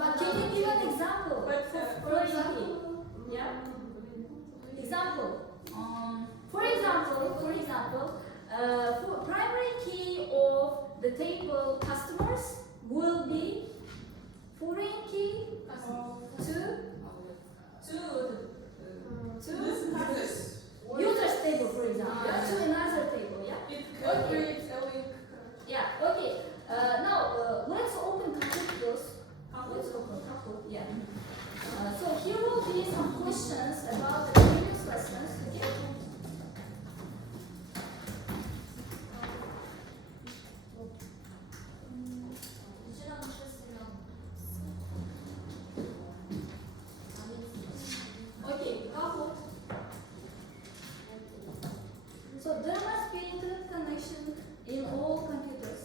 But can you give an example? For example, yeah. Example. For example, for primary key of the table customers will be foreign key to users table, for example, to another table, yeah. It creates a link. Yeah. Okay. Now let's open capitals. Let's open couple. Yeah. So here will be some questions about the previous lessons. Okay. Okay, couple. So there must be internet connection in all computers.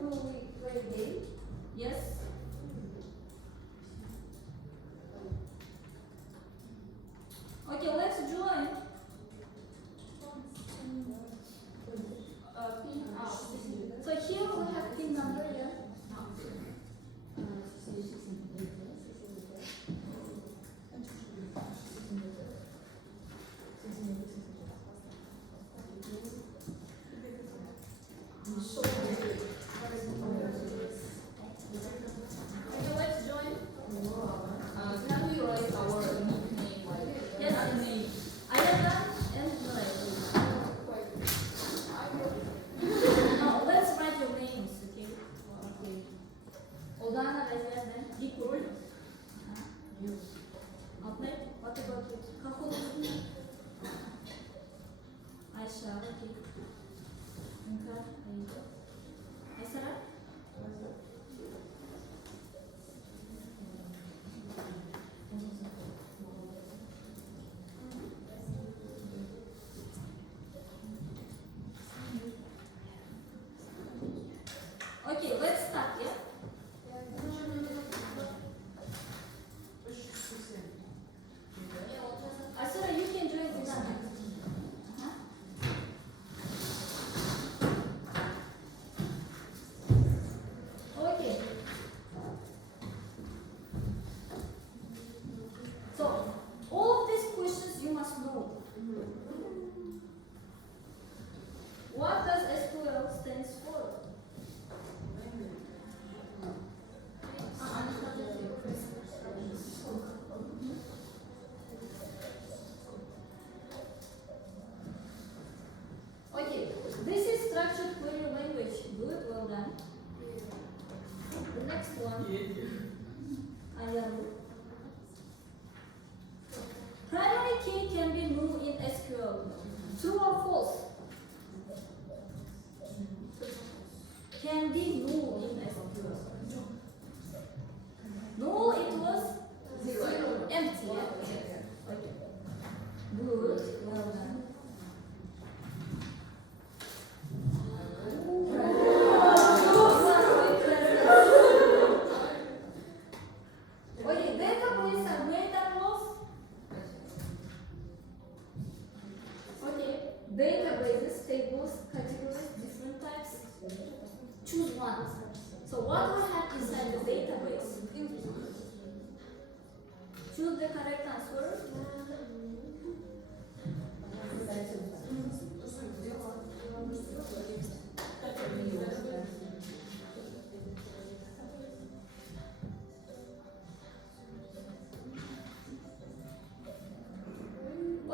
Will we play game? Yes. Okay, let's join. So here we have pin number, yeah. Okay, let's join. Can we write our nickname? Yes. Name. Ayada and Malay. Now let's write your names, okay? Okay. Odana Razyazdan, Dikul. Ahmet, what about you? Kahul. Aisha, okay. Inka, Aida. Aisara? Okay, let's start, yeah? Asura, you can join with us. Okay. So, all of these questions you must know. What does SQL stands for? Okay, this is structured query language. Good, well done. The next one, Ayaru. Primary key can be null in SQL. True or false? Can be null in SQL. Null, it was Zero. empty. Yeah? Okay. Good, well done. Okay, database are made up of. Okay, databases, tables, categories, different types. Choose one. So what we have inside the database? Choose the correct answer.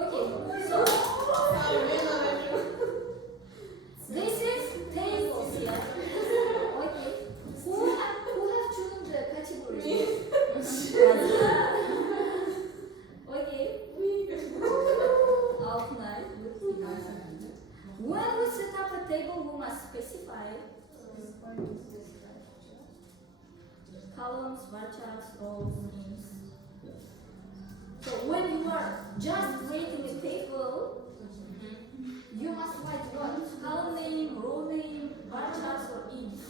Okay, so this is tables here. Okay, who have chosen the categories? Okay. Altnay. When we set up a table, we must specify columns, bar charts, rows, names. So when you are just creating a table, you must write what? Column name, row name, bar charts, or int.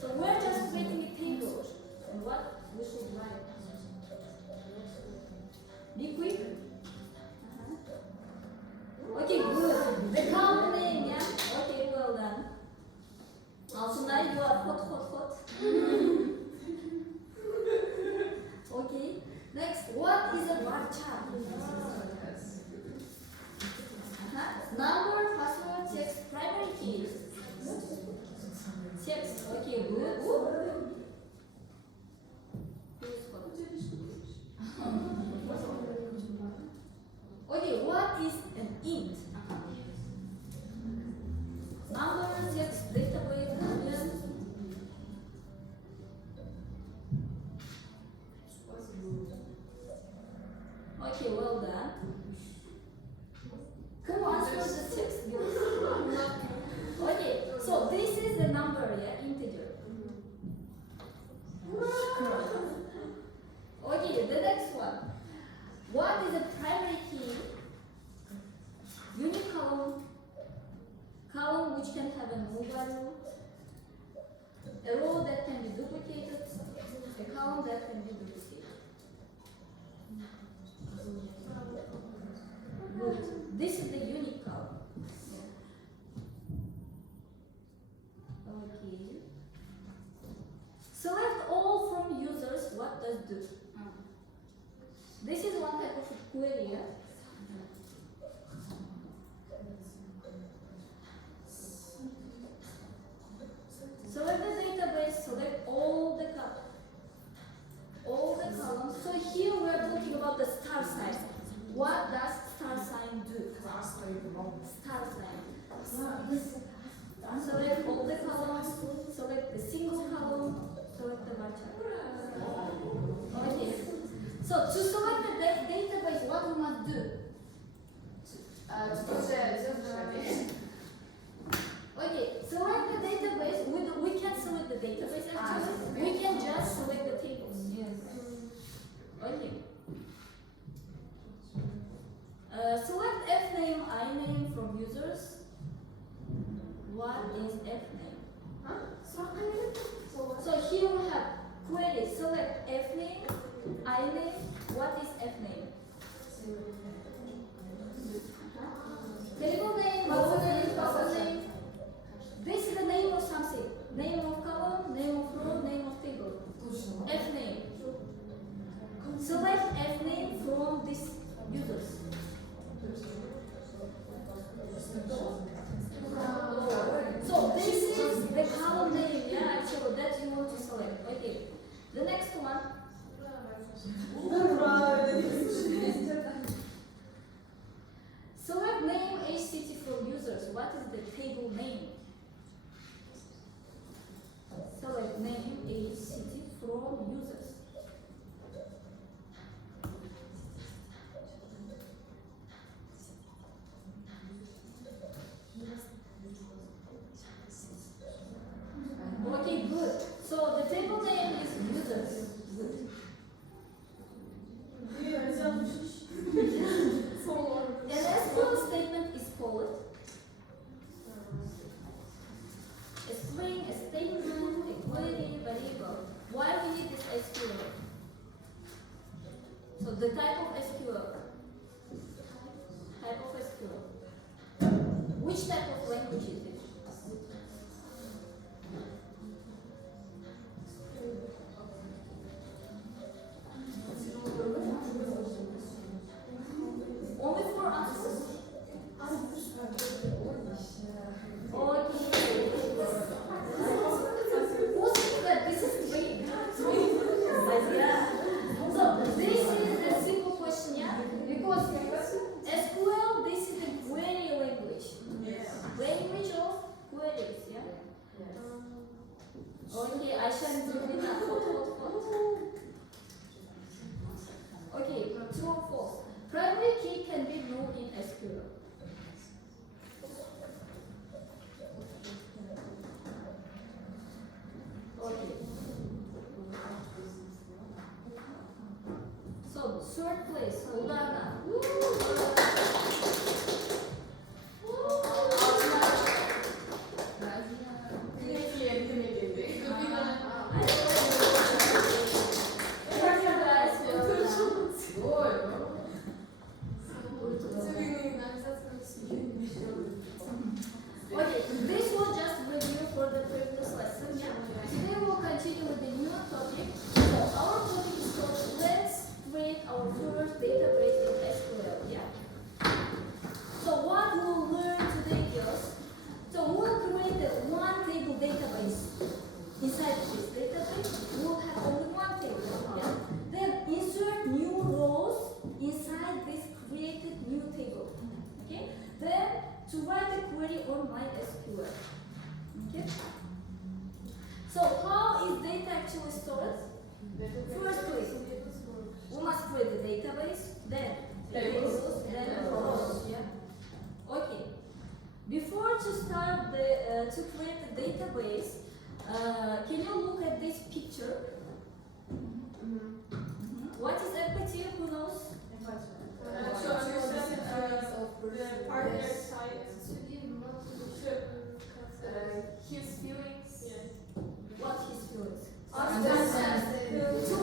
So we're just creating a table, and what we should write. Be quick. column that can be duplicated. Good. This is the unique column. Okay. Select all from users. What does do? This is one type of query. Yeah? Select the database, select all the columns. So here we are talking about the star sign. What does star sign do? Star sign. Select all the columns, select the single column, select the bar chart. Okay. So to select the database, what we must do? Okay, select the database. We can select the database actually. We can just select the tables. Yes. Okay. Select F name, I name from users. What is F name? So here we have query. Select F name, I name. What is F name? Table name, row name, column name. This is the name of something. Name of column, name of row, name of table. F name. Select F name from these users. So this is the column name, yeah, actually that you want to select. Okay. The next one. Select name HCT from users. What is the table name? Select name HCT from users. Okay, good. So the table name is users. Good. An SQL statement is called a string, a statement, a query, variable. Why we need this SQL? So the type of SQL. Type of SQL. Which type of language is it? Only for answers? Okay. Who thinks that this is great? Yeah. So this is a simple question, yeah? Because SQL, this is the query language. Language of queries, yeah? Okay, I shall do it now. Okay, true or false? Primary key can be known in SQL. Okay. So third place, Udana. Okay, this was just review for the previous lesson. Yeah. Today we will continue with the new topic. So our topic is called Let's create our first database in SQL. Yeah. So what we will learn today is, so we will create the one table database. Inside this database, we will have only one table. Yeah. Then insert new rows inside this created new table. Okay. Then to write a query on MySQL. Okay. So how is data actually stored? Firstly, we must create the database, then tables, then rows. Yeah. Okay. Before to start the to create the database, can you look at this picture? What is FPT? Who knows? The partner site his feelings. What his feelings? Understand. To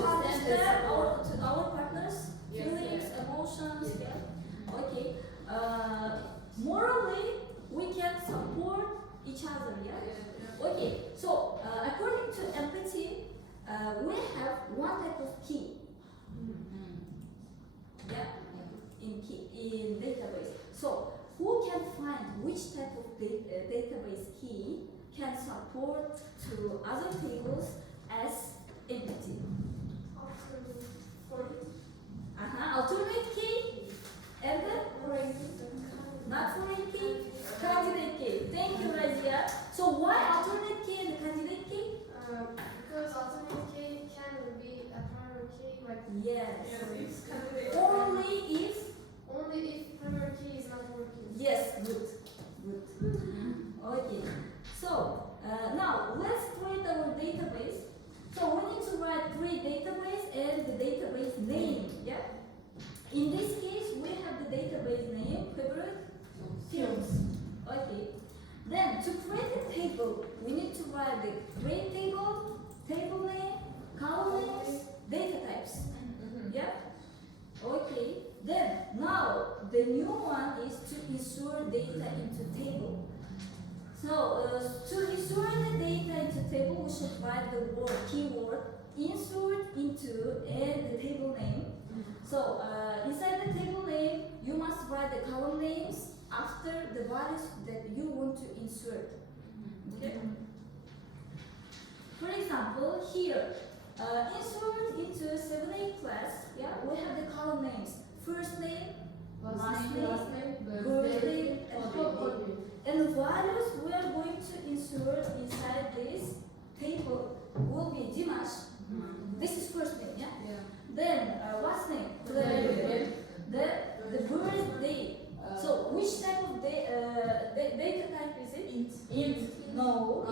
which type of database key can support to other tables as empty. Alternate key and then not foreign key, candidate key. Thank you, Razia. So why alternate key and candidate key? Because alternate key can be a primary key, like Yes. candidate. Only if Primary key is not working. yes, good. Okay. So now let's create our database. So we need to write create database and the database name. Yeah. In this case, we have the database name favorite films. Okay. Then to create a table, we need to write the create table, table name, column names, data types. Yeah. Okay. Then now the new one is to insert data into table. So to insert the data into table, we should write the word keyword insert into and the table name. So inside the table name, you must write the column names after the values that you want to insert. Okay. For example, here insert into 7A class. Yeah, we have the column names: first name, last name, birthday, and birthday. And the values we are going to insert inside this table will be Dimash. This is first name, yeah? Then last name, the birthday. So which type of data type is it? Int. No.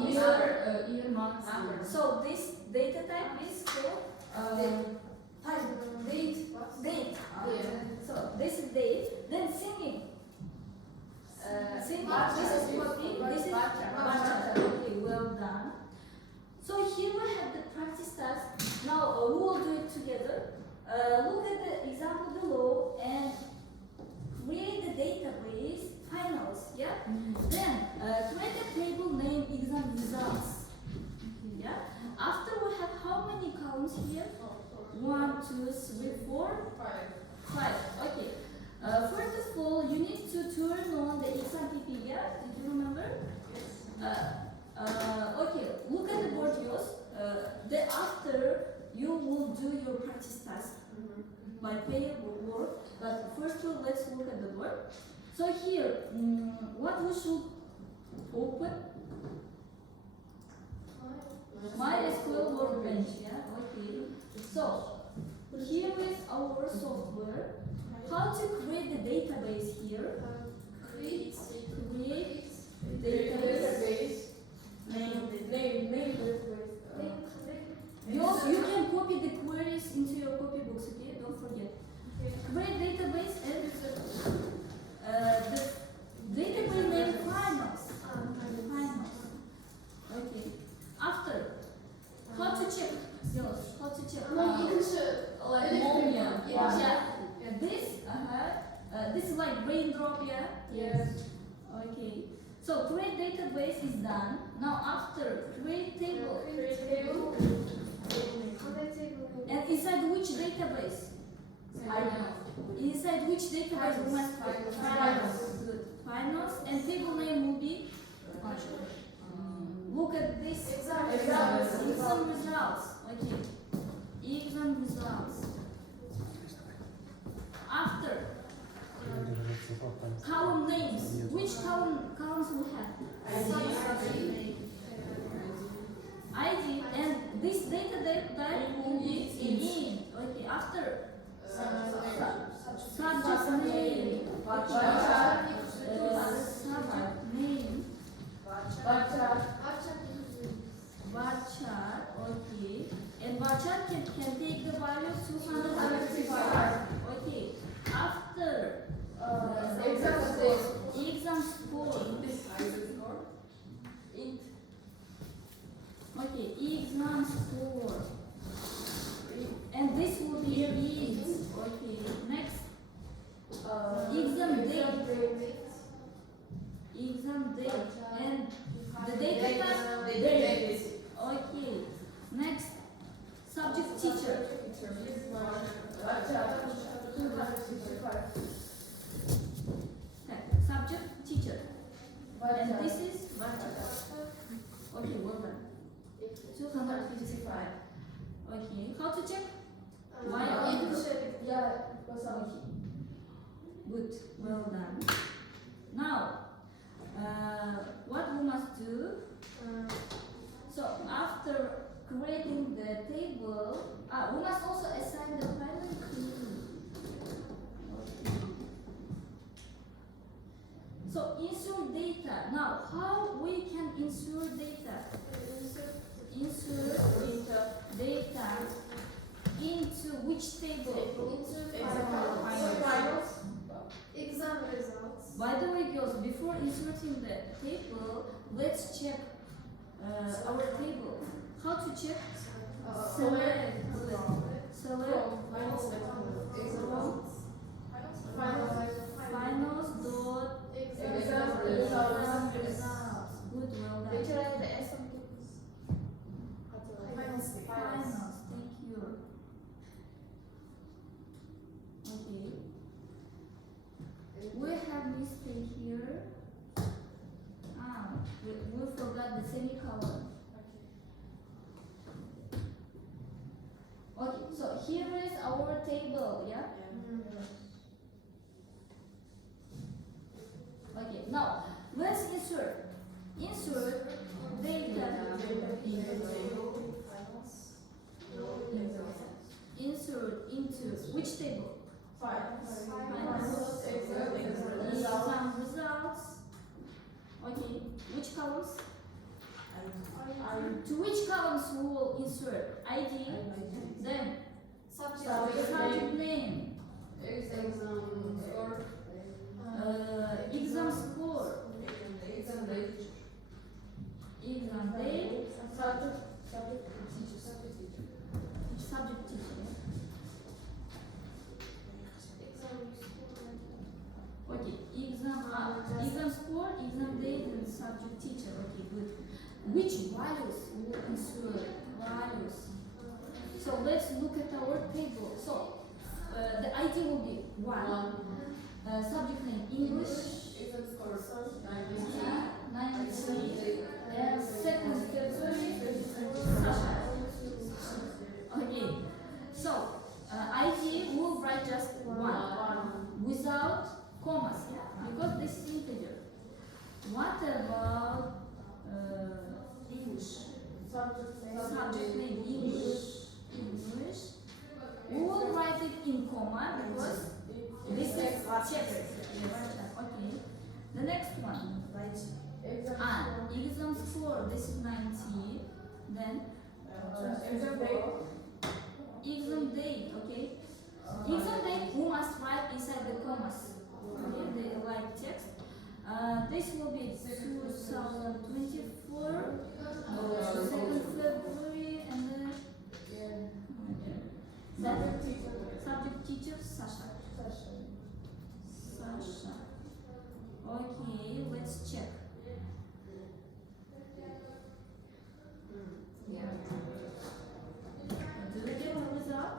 Year, month, So this data type is called date. Date. So this is date. Then singing. Singing. This is copy. This is bacha. Okay, well done. So here we have the practice task. Now we will do it together. Look at the example below and create the database finals. Yeah. Then create a table named exam results. Yeah. After we have how many columns here? 1, 2, 3, 4, 5. Okay. First of all, you need to turn on the exam PP. Yeah. Did you remember? Okay. Look at the board use. Then after you will do your practice task by pair board. But first of all, let's look at the board. So here, what we should open? MySQL Workbench. Yeah. Okay. So here is our software. How to create the database here? Create database. Name. You can copy the queries into your copybooks. Okay, don't forget. Create database and the database name finals. Okay. After, how to check? Yes, how to check? Like Momia. Yeah. This is like raindrop. Yeah. Yes. Okay. So create database is done. Now after create table. And inside which database? Inside which database we must finals. Good. Finals and table name will be. Look at this. Exam results. Okay. Exam results. After column names. Which columns we have? ID. And this data type will be in. Okay. After subject name. Subject name. Varchar, okay. And varchar can take the value 275. Okay. After exam score. Okay, exam score. And this will be int. Okay. Next. Exam date. Exam date. And the data type date. Okay. Next. Subject teacher. 255. Okay, how to check? Why Yeah, are you you- should. Yeah, what's up? Good, well done. Now, what we must do? So after creating the table, we must also assign the primary key. Okay. So insert data. Now, how we can insert data? Insert data into which table? Exam results. By the way, girls, before inserting the table, let's check our table. How to check? Select finals dot exam results. Good, well done. Finals, thank you. Okay. We have mistake here. We forgot the semicolon. Okay, so here is our table, yeah? Okay, now let's insert. Insert data. Insert into which table? Exam results. Okay, which columns? To which columns we will insert? ID, then subject name, exam score, exam date, subject teacher. Okay, exam score, exam date, and subject teacher. Okay, good. Which values we will insert? Values. So let's look at our table. So the ID will be 1. Subject name English. 93. And 2nd February. Sasha. Okay. So ID will write just 1 without commas, yeah? Because this is integer. What about English? Subject name English. We will write it in comma because this is checked. Yes. Okay. The next one. Exam score. This is 90. Then exam date. Okay. Exam date we must write inside the commas. Okay. They like text. This will be 2024, 2nd February, and then subject teacher Sasha. Okay, let's check. Do we get the result?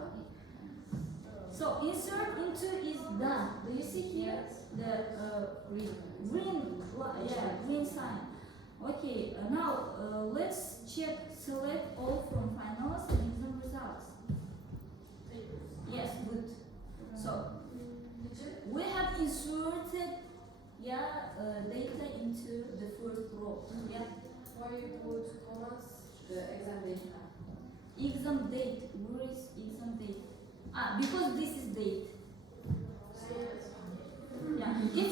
So insert into is done. Do you see here the green sign? Okay, now let's check. Select all from finals and exam results. Yes, good. So we have inserted data into the first row. Yeah. Why you put commas? The exam data. Exam date. Where is exam date? Because this is date. Yeah. If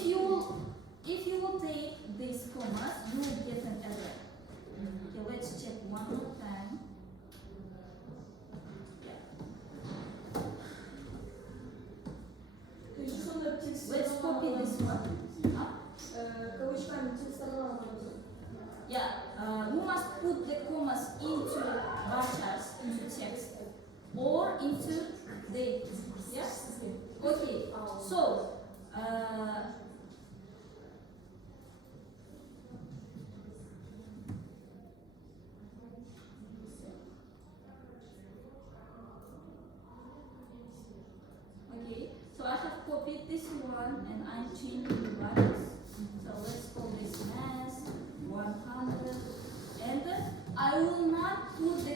you will take these commas, you will get an error. Okay, let's check one more time. Let's copy this one. Yeah, we must put the commas into bar charts, into text, or into date. Yeah? Okay, so, okay, so I have copied this one and I'm changing the values. So let's call this mass 100, and I will not put the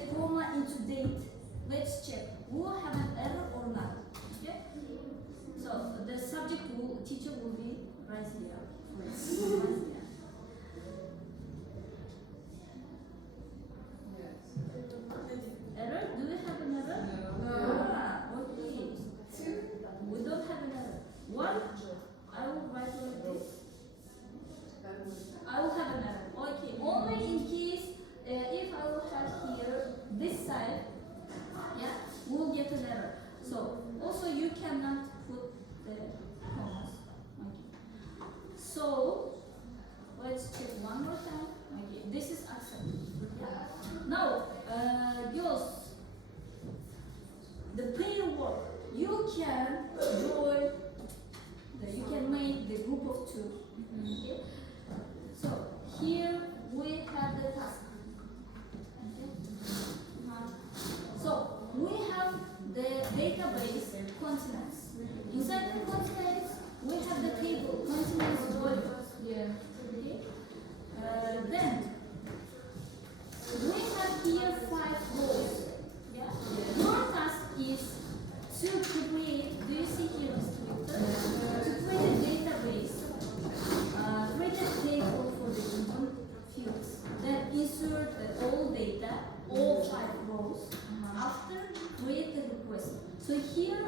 create an error. So also you cannot put the commas. Okay. So let's check one more time. Okay, this is accepted. Yeah. Now, girls, the pair work. You can join. You can make the group of two. Okay. So here we have the task. Okay. So we have the database continents. Inside the continents, we have the table continents volume. Yeah. Okay. Then we have here 5 rows. Yeah. Your task is to create. Do you see here this Twitter? To create a database, create a table for the given fields. Then insert all data, all 5 rows. After create the request. So here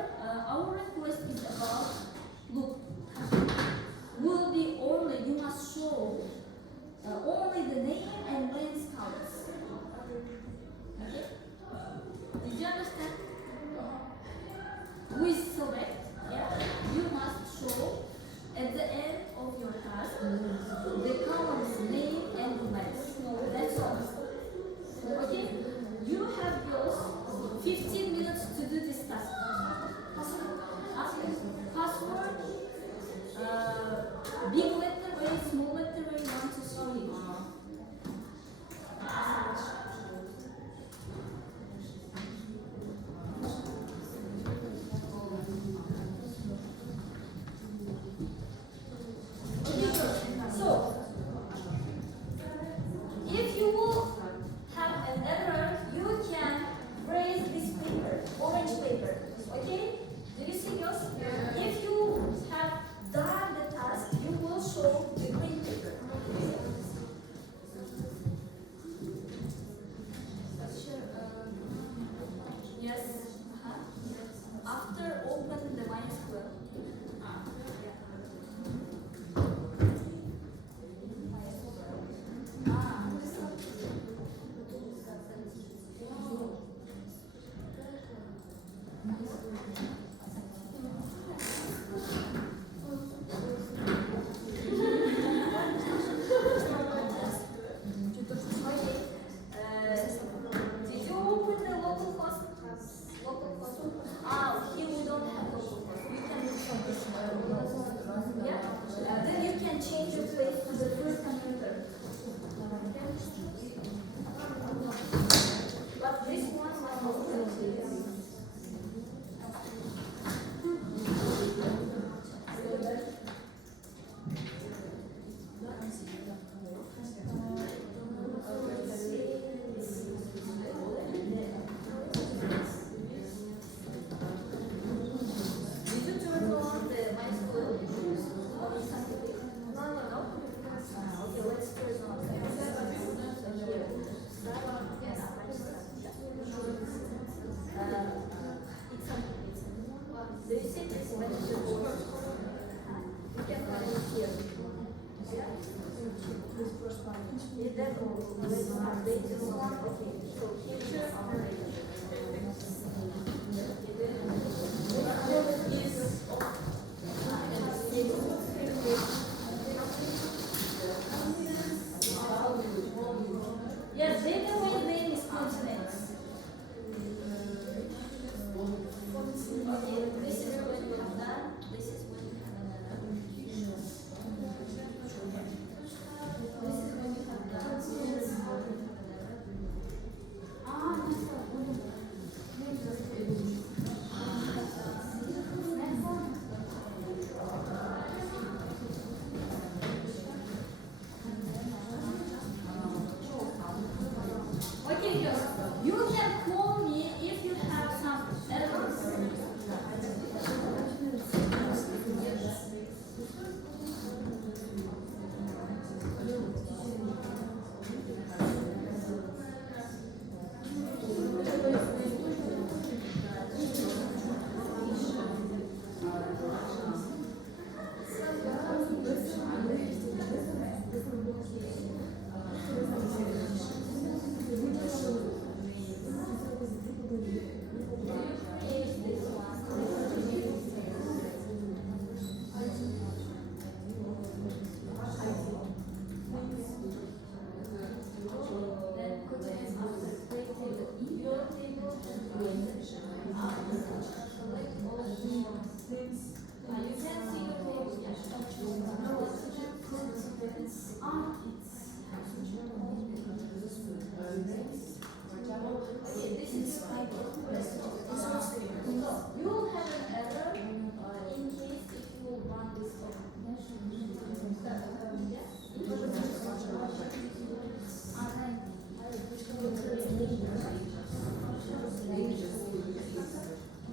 our request is about look. Will be only you must show only the name and lens colors. Okay? Did you understand? With select, yeah, you must show at the end of your task the columns name and lens. That's all. Okay? You have girls 15 minutes to do this task. After You can see your table. No, okay, this is your table. You will have an error in case if you run this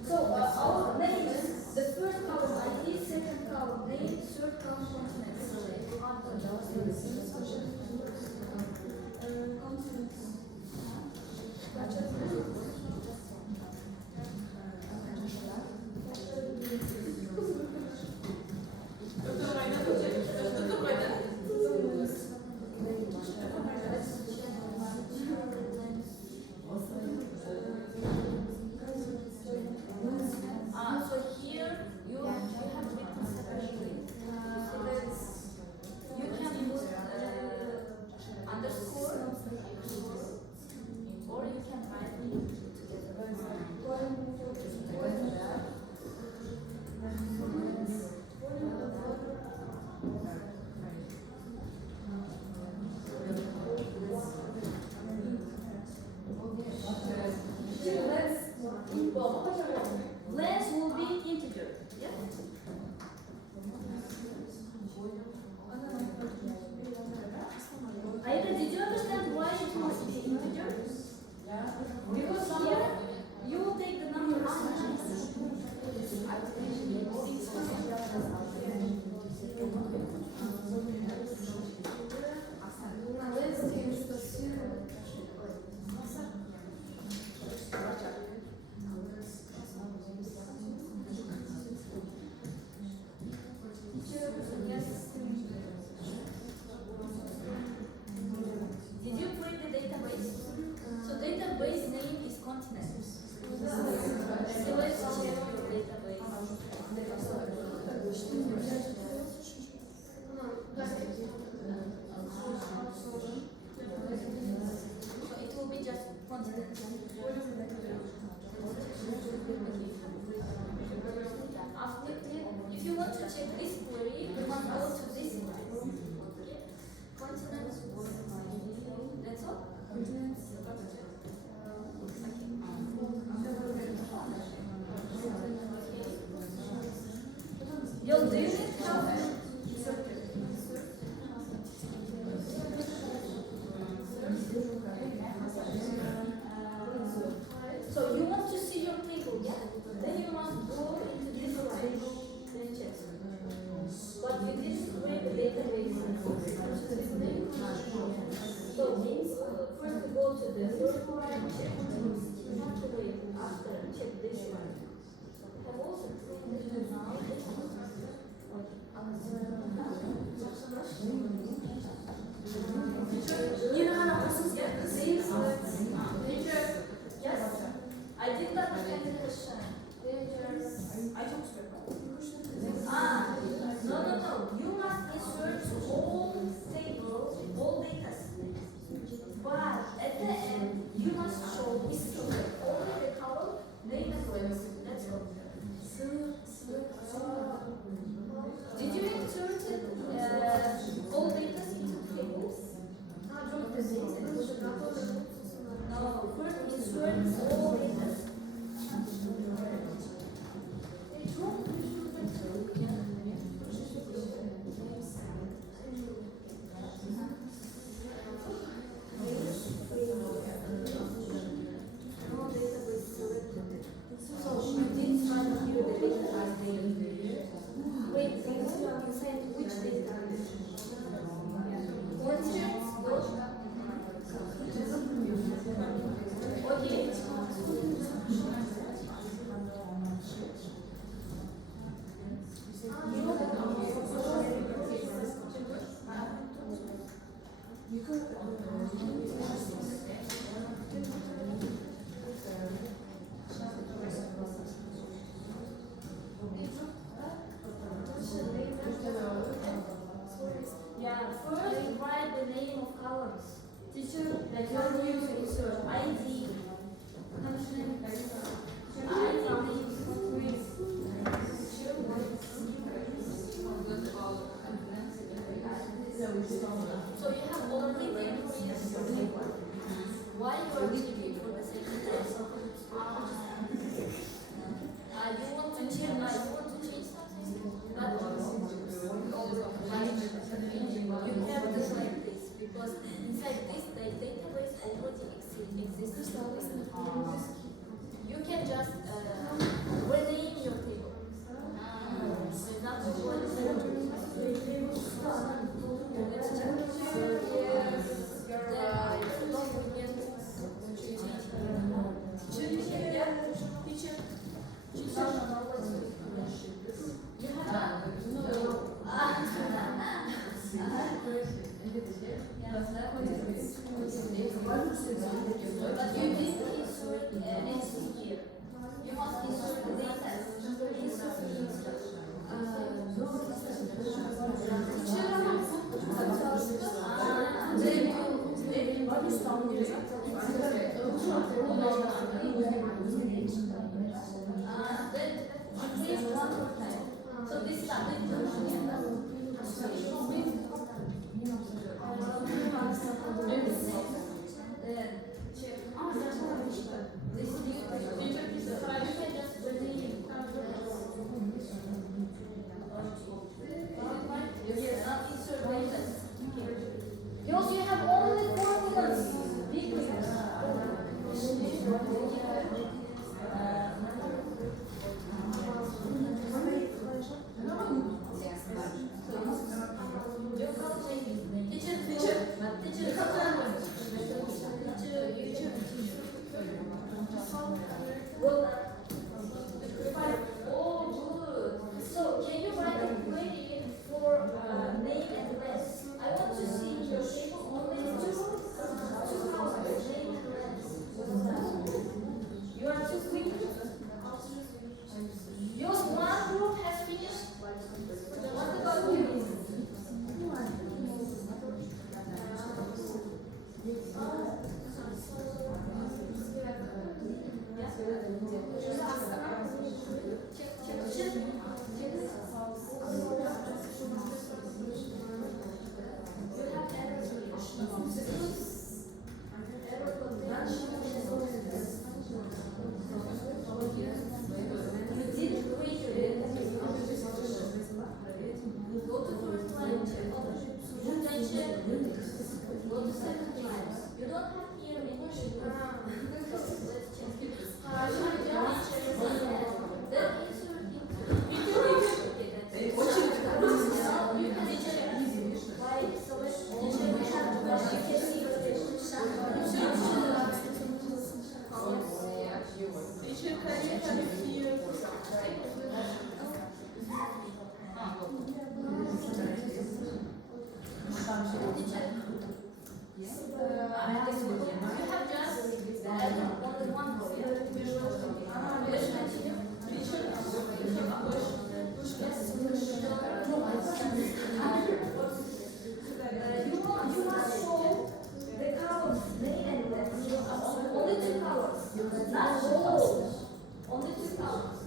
So our name is the first column ID, second column name, third column consonants. So here you have written separately. You can put underscore or you can write length will be integer. Yeah? Aida, did you understand why it must be integer? Because here you will take the number Did you create the database? So database name is continents. So let's check your database. So it will be just continents. After, if you want to check this query, you must go to this query. Continents. That's all. Yo, do you need help? So you want to see your table, yeah? Then you must go into this table and check. But you didn't create the database. So means first you go to the first one, check. You have to wait after check this one. Have also created this now. You know how to get the same teacher? Yes. I did not understand the question. I took no. You must insert all tables, all data. But at the end, you must show this only the column, name and place. That's all. Did you insert all data into tables? No, first insert all data. Please one more time. So this is under Girls, you have only 4 minutes. Be quick. Oh, good. So, can you write a query for name and address? I want to see your table only two houses, name and address. You are too quick. Yours one group has finished. What about you? Go to first line, check. Attention. Go to second line. You don't have here any sheet. Let's check. Then insert into. Okay, why select? Teacher, we have to you can see your Teacher, can you have here? You have just only one row, yeah? Let's continue. You must show the colors, name and address. Only 2 colors, not all. Only 2 colors.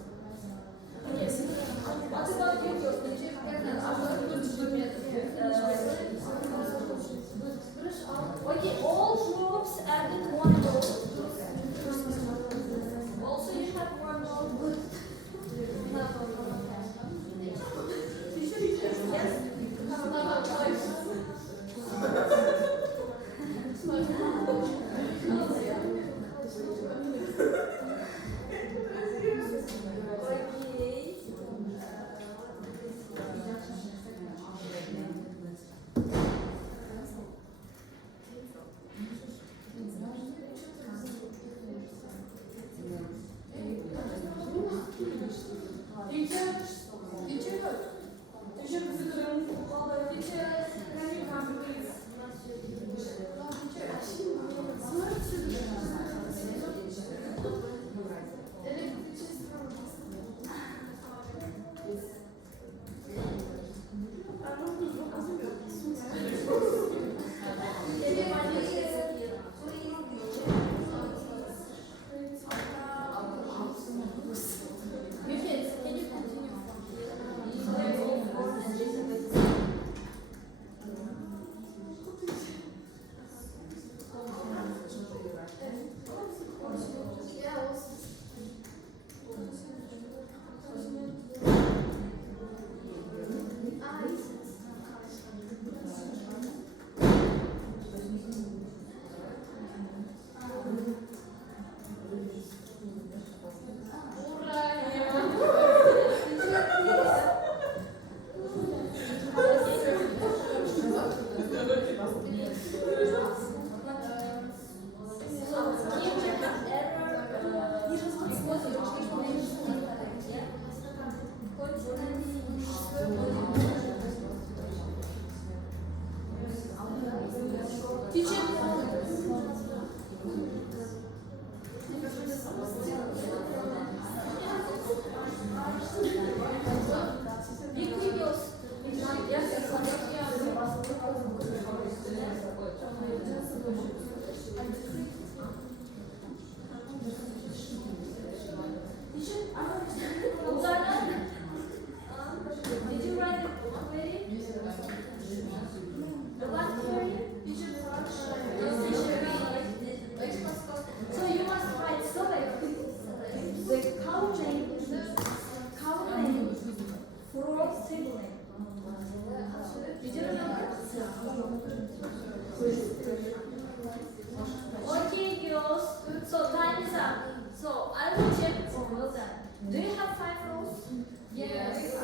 Do you have 5 rows? Yes.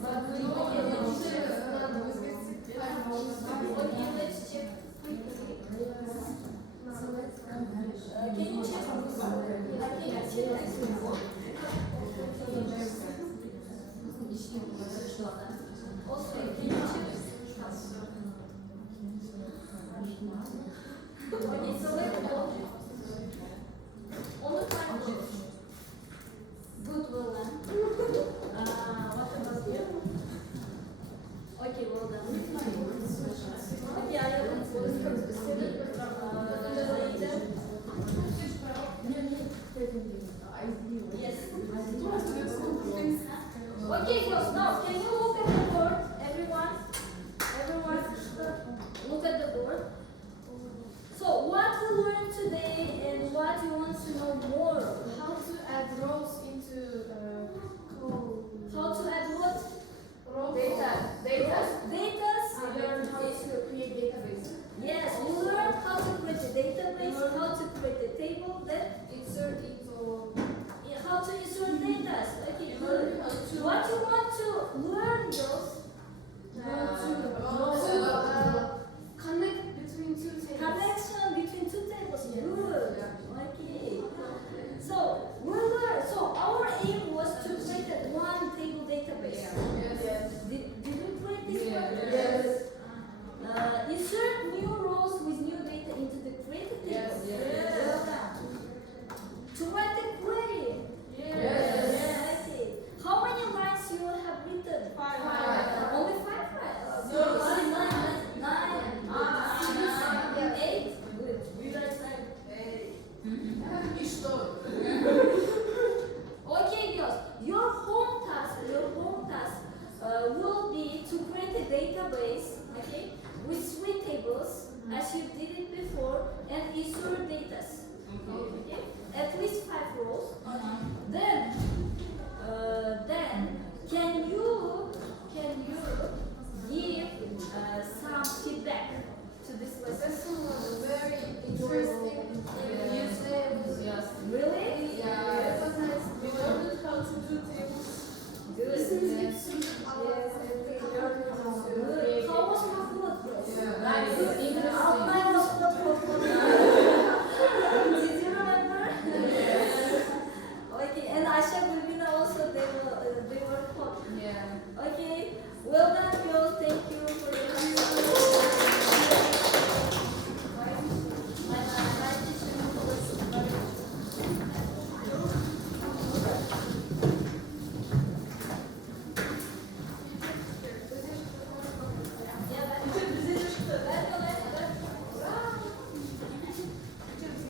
But we No, don't no, have no, Okay, let's check quickly. Can you check on the board? Can you check this report?